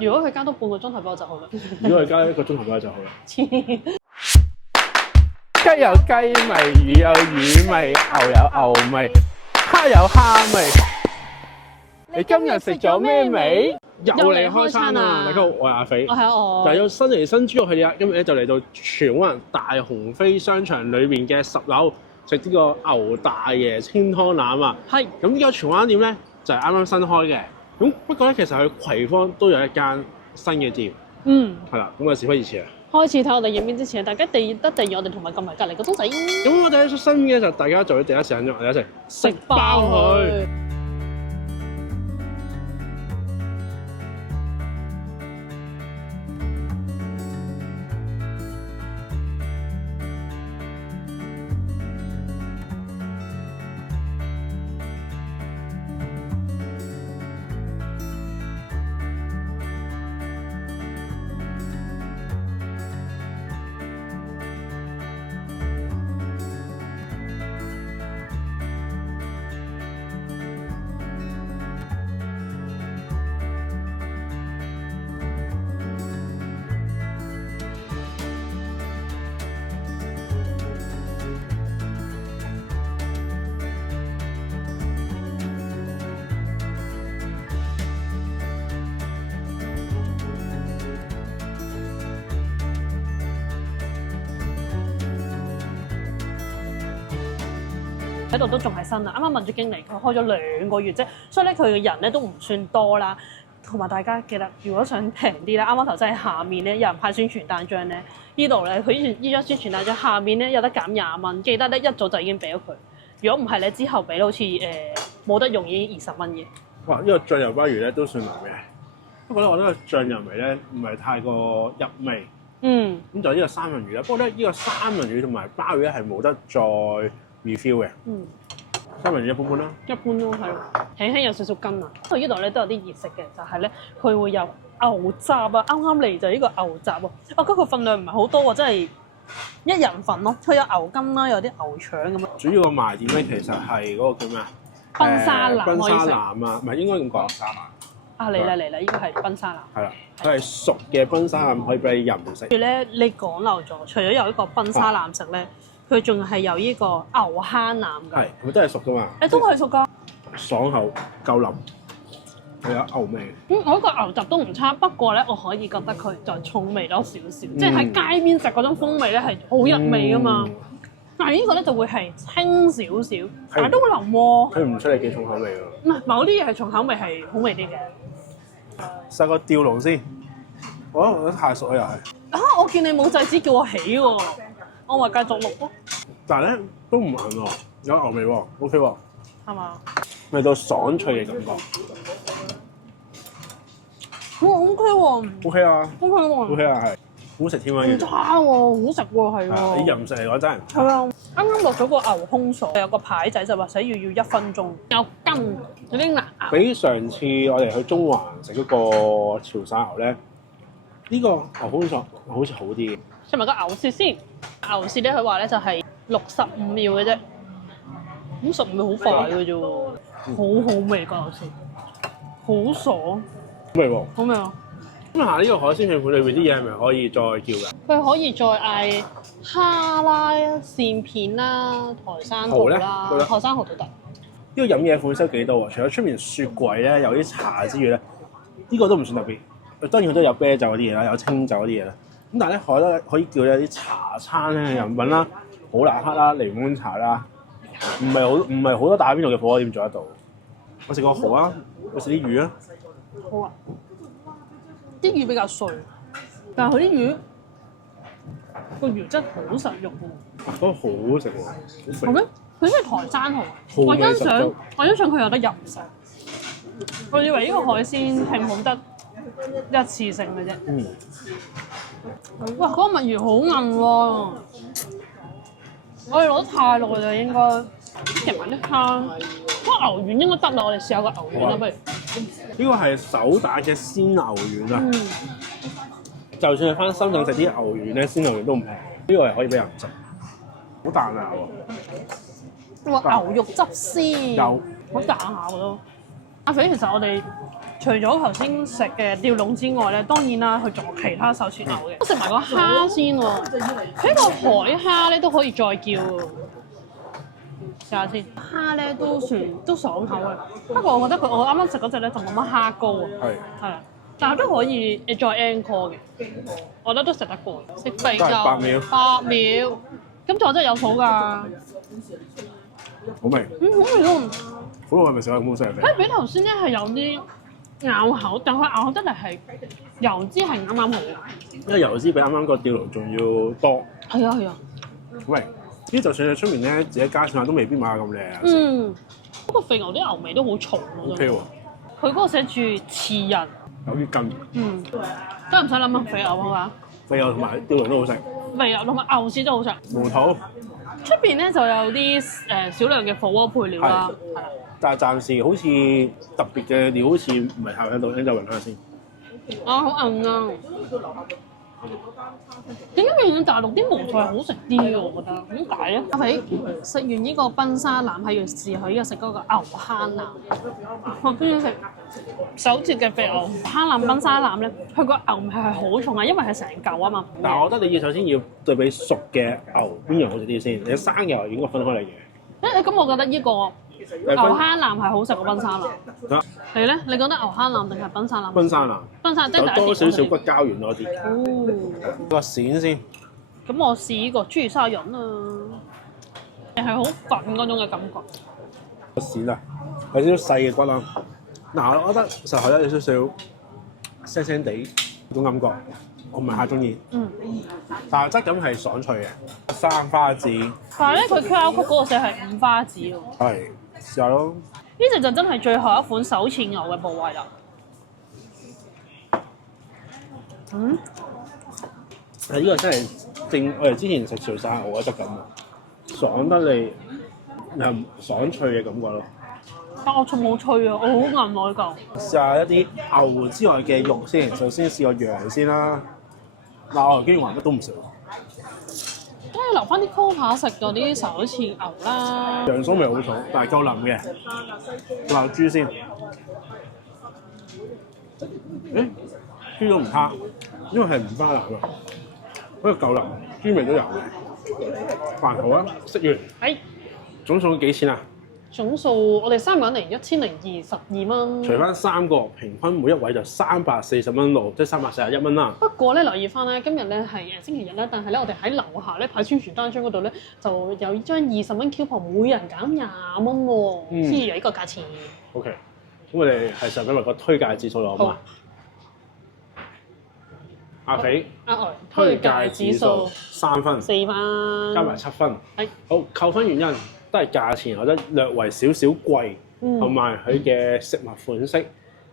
如果佢加多半個鐘頭俾我就好啦。如果佢加1個鐘頭俾我就好啦。雞有雞味，魚有魚味，牛有牛味，蝦有蝦味。你今日食咗咩味？又嚟開餐啦！大家好，我係阿肥。我係我。又有新嚟新豬肉系列啦，今日咧就嚟到荃灣大鴻飛商場裏邊嘅10樓食呢個牛大爺清湯腩啊！係。咁呢個荃灣店咧就係啱啱新開嘅，咁不過咧其實佢葵芳都有一間新嘅店。嗯。係啦，咁啊事不宜遲啊！開始睇我哋影片之前，大家訂閱我哋同埋撳埋隔離個鐘仔。咁我哋一出新嘅時候，大家就會第一時間約我哋一齊食爆佢。喺度都仲係新啊！啱啱問咗經理，佢開咗2個月啫，所以咧佢嘅人咧都唔算多啦。同埋大家記得，如果想平啲咧，啱啱頭先喺下面咧有人派宣傳單張咧，呢度咧佢呢張宣傳單張下面咧有得減20蚊，記得咧一早就已經俾咗佢。如果唔係咧，之後俾好似冇得用已經20蚊嘅。哇！呢個醬油鮑魚咧都算腍嘅，不過咧我覺得個醬油味咧唔係太過入味。嗯。咁就呢個三文魚啦，不過咧呢個三文魚同埋鮑魚咧係冇得再refill 嘅，三文魚一般般啦，一般咯，係咯，輕輕有少少筋啊。佢呢度咧都有啲熱食嘅，就係咧佢會有牛雜啊，啱啱嚟就呢個牛雜喎。我覺得佢份量唔係好多喎，真係一人份咯。佢有牛筋啦，有啲牛腸咁樣。主要個賣點咧其實係嗰個叫咩啊？賓沙腩可以食。賓沙腩啊，唔係應該咁講。沙腩啊嚟啦，呢個係賓沙腩。係啦，佢係熟嘅賓沙腩可以俾你任食。跟住咧，你講漏咗，除咗有呢個賓沙腩食咧。佢仲係有呢個牛坑腩㗎，係咪真係熟㗎嘛？都係熟㗎，爽口夠腍，係有牛味。我個牛雜都唔差，不過咧我可以覺得佢再重味多少少，即係喺街邊食嗰種風味咧係好入味㗎嘛。但係呢個咧就會係清少少，但係都會腍喎。佢唔出嚟幾重口味喎。唔係，某啲嘢係重口味係好味啲嘅。食個吊龍先，我覺得太熟啦又係。啊！我見你冇制止叫我起喎。我話繼續錄咯，但係咧都唔硬喎，有牛味喎 ，OK 喎，係嘛？味道爽脆嘅感覺。OK 喎，OK 啊 ，OK 喎，OK 啊，係好食添啊，唔差喎，好食喎，係喎。你任食嚟講真係。係啊，啱啱落咗個牛胸鎖，有個牌仔就話寫要1分鐘，有筋，有啲牙。比上次我哋去中環食嗰個潮汕牛咧，呢個牛胸鎖好似好啲嘅。食埋個牛舌先，牛舌咧佢話咧就係65秒嘅啫，咁15秒好快嘅啫喎，好好味個牛舌，好爽，好味喎，好味啊！咁下呢個海鮮拼盤裏面啲嘢係咪可以再叫㗎？佢可以再嗌蝦啦、鱔片啦、台山蠔啦，台山蠔都得。呢個飲嘢款式幾多喎？除咗出面雪櫃咧有啲茶之餘咧，呢個都唔算特別。當然佢都有啤酒嗰啲嘢啦，有清酒嗰啲嘢啦。咁但係咧，我覺得可以叫有啲茶餐咧飲品啦，好立克啦、檸檬茶啦，唔係好多打邊爐嘅火鍋店做得到。我食過蠔啊，我食啲魚啊。好啊，啲魚比較碎，但係佢啲魚個魚真係好實肉喎。嗰個好好食喎，好肥。係咩？佢真係台山蠔。我欣賞佢有得任食。我以為呢個海鮮係冇得一次性嘅啫。哇！嗰個墨魚好硬喎，我哋攞得太耐啦，應該夾埋啲蝦。嗰個牛丸應該得啦，我哋試下個牛丸啦，不如。呢個係手打嘅鮮牛丸啊！就算係翻深圳食啲牛丸咧，鮮牛丸都唔平。呢個係可以俾人食，好彈牙喎。哇！牛肉汁絲，有好彈下喎都。阿肥其實我哋除咗頭先食嘅吊籠之外咧，當然啦，佢仲有其他手切牛嘅。食埋個蝦先喎，呢個海蝦咧都可以再叫喎。試下先，蝦咧都爽口嘅。不過我覺得我啱啱食嗰隻咧就冇乜蝦膏啊。係啊，但係都可以再 encore 嘅，我覺得都食得過。食肥都係8秒8秒，咁仲真係有數㗎。好味，好味咯！好耐未食過咁好食嘅。佢比頭先咧係有啲咬口，但佢咬口真係油脂係啱啱好嘅。因為油脂比啱啱個吊籠仲要多。係啊係啊。喂，呢就算喺出面咧自己加錢買都未必買得咁靚啊。不過肥牛啲牛味都好重喎。OK 喎，佢嗰個寫住刺人。有啲筋。真係唔使諗啊！肥牛係嘛？肥牛同埋吊籠都好食。肥牛同埋牛翅都好食。毛肚。出邊咧就有啲少量嘅火鍋配料啦，係啦。但係暫時好似特別嘅料好似唔係喺度，等陣揾下先。好硬啊！點解永遠大陸啲毛菜係好食啲嘅？我覺得點解咧？阿肥食完呢個賓沙腩，係要試佢依家食嗰個牛坑腩。我中意食手切嘅肥牛坑腩賓沙腩咧，佢個牛味係好重啊，因為係成嚿啊嘛。但係我覺得你要首先要對比熟嘅牛邊樣好食啲先，你生嘅牛應該分開嚟嘅。咁我覺得呢個牛坑腩係好食過賓沙腩。你咧？你覺得牛坑腩定係賓沙腩？賓沙腩。賓沙即係有多少少骨膠原多啲。哦。個鱔先。咁我試呢個豬魚沙潤啊，係好粉嗰種嘅感覺。個鱔啊，有少少細嘅骨啦。嗱，我覺得實係有少少腥腥地嗰種感覺，我唔係太中意。但係質感係爽脆嘅，三花趾。但係咧，佢 QR code 嗰個寫係五花趾喎。係，試下咯。呢隻就真係最後一款手切牛嘅部位啦。係呢個真係正，我哋之前食潮汕牛嗰質感啊，爽得嚟又爽脆嘅感覺咯。但我仲冇脆啊，我好硬喎呢嚿。試下一啲牛之外嘅肉先，首先試個羊先啦。嗱，我竟然話乜都唔食喎。梗係留翻啲 quota 食嗰啲手切牛啦。羊酥味好重，但係夠腍嘅。鬧豬先。豬都唔差，因為係唔花辣㗎，不過夠腍，豬味都有嘅。還好啊，食完。係。總數幾錢啊？總數我哋3個人嚟1022蚊。除翻3個，平均每一位就340蚊路，即係341蚊啦。不過咧，留意翻咧，今日咧係星期日啦，但係咧我哋喺樓下咧派宣傳單張嗰度咧就有張20蚊 coupon，每人減20蚊喎，先有呢個價錢。OK，咁我哋係上緊落個推介指數咯，好嘛？阿肥，推介指數3分，4分，加埋7分。係好，扣分原因都係價錢，我覺得略為少少貴，同埋佢嘅食物款式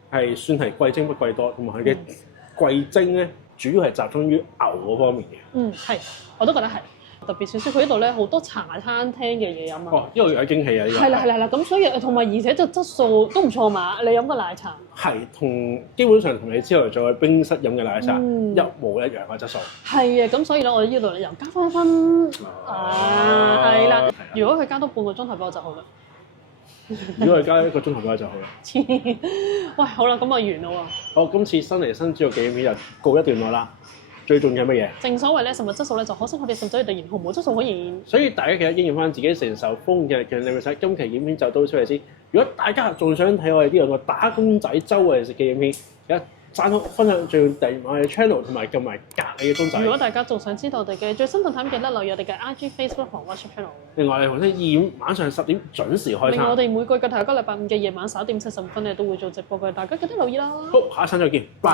係算係貴精不貴多，同埋佢嘅貴精咧主要係集中於牛嗰方面嘅。係，我都覺得係。特別少少，佢呢度咧好多茶餐廳嘅嘢飲啊！哦，呢度有驚喜啊！呢個係啦，咁所以同埋而且就質素都唔錯嘛。你飲個奶茶係基本上同你之後再去冰室飲嘅奶茶一模一樣嘅質素。係啊，咁所以咧我呢度又加翻分係啦。如果佢加多半個鐘頭俾我就好啦。如果佢加1個鐘頭俾我就好啦。喂，好啦，咁啊完啦喎。好，今次新嚟新知道嘅影片就告一段落啦。最重要係乜嘢？正所謂咧，食物質素咧就可惜我哋甚至突然毫無質素可言。所以大家記得應驗翻自己承受風嘅強力睇。今期影片就到此為止。如果大家仲想睇我哋呢兩個打工仔周圍食嘅影片，記得讚好、分享，仲要訂閱我哋 channel 同埋撳埋隔離嘅鐘仔。如果大家仲想知道我哋嘅最新動態，記得留意我哋嘅 IG、Facebook 同 WhatsApp channel。另外，我哋逢星期二晚上10點準時開餐。另外，我哋每個月嘅頭個禮拜5嘅夜晚11點45分咧都會做直播嘅，大家記得留意啦。好，下一餐再見，拜。